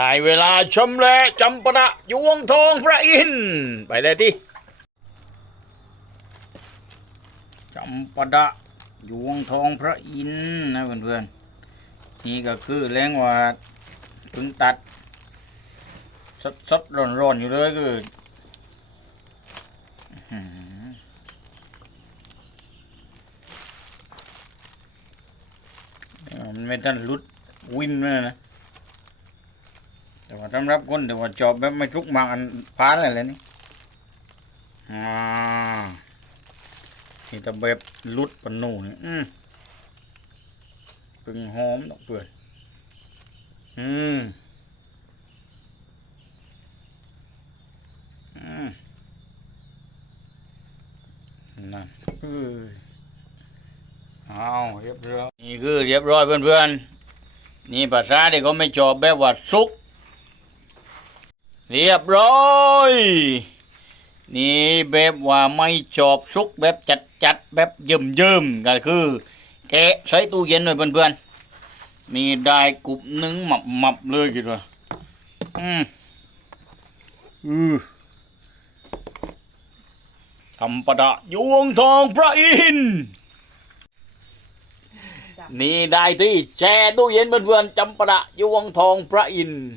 ได้เวลาชมแลจำปะดะยวงทองพระอินทร์ไปเลยที่จำปะดะยวงทองพระอินทร์นะเพื่อนๆนี่ก็คือแรงว่าเพิ่งตัดสดสดร้อนร้อนๆอยู่เลยคือมันไม่ทันหลุดวินเลยนะ แต่ว่าสำหรับคนแต่ว่าจอบแบบไม่ทุกมากอันพานอะไรเลยนี่อ่านี่ต่แบบลุดปนูนี่อืมปึงหอมดอกเปื่อยอืมอืมนั่นเอ้ยเอาเรียบร้อยนี่คือเรียบร้อยเพื่อนๆนี่ภาษาที่เขาไม่จอบแบบว่าสุก เรียบร้อย นี่แบบว่าไม่ชอบซุกแบบจัดจัดๆแบบเยิ่มเยิ่มๆก็คือแกะใช้ตู้เย็นหน่อยเพื่อนๆนี่ได้กรุบหนึ่งหมับหมับๆเลยคิดว่าอืมอือทำประดะยวงทองพระอินทร์นี่ได้ที่แช่ตู้เย็นเพื่อนๆจำประดะยวงทองพระอินทร์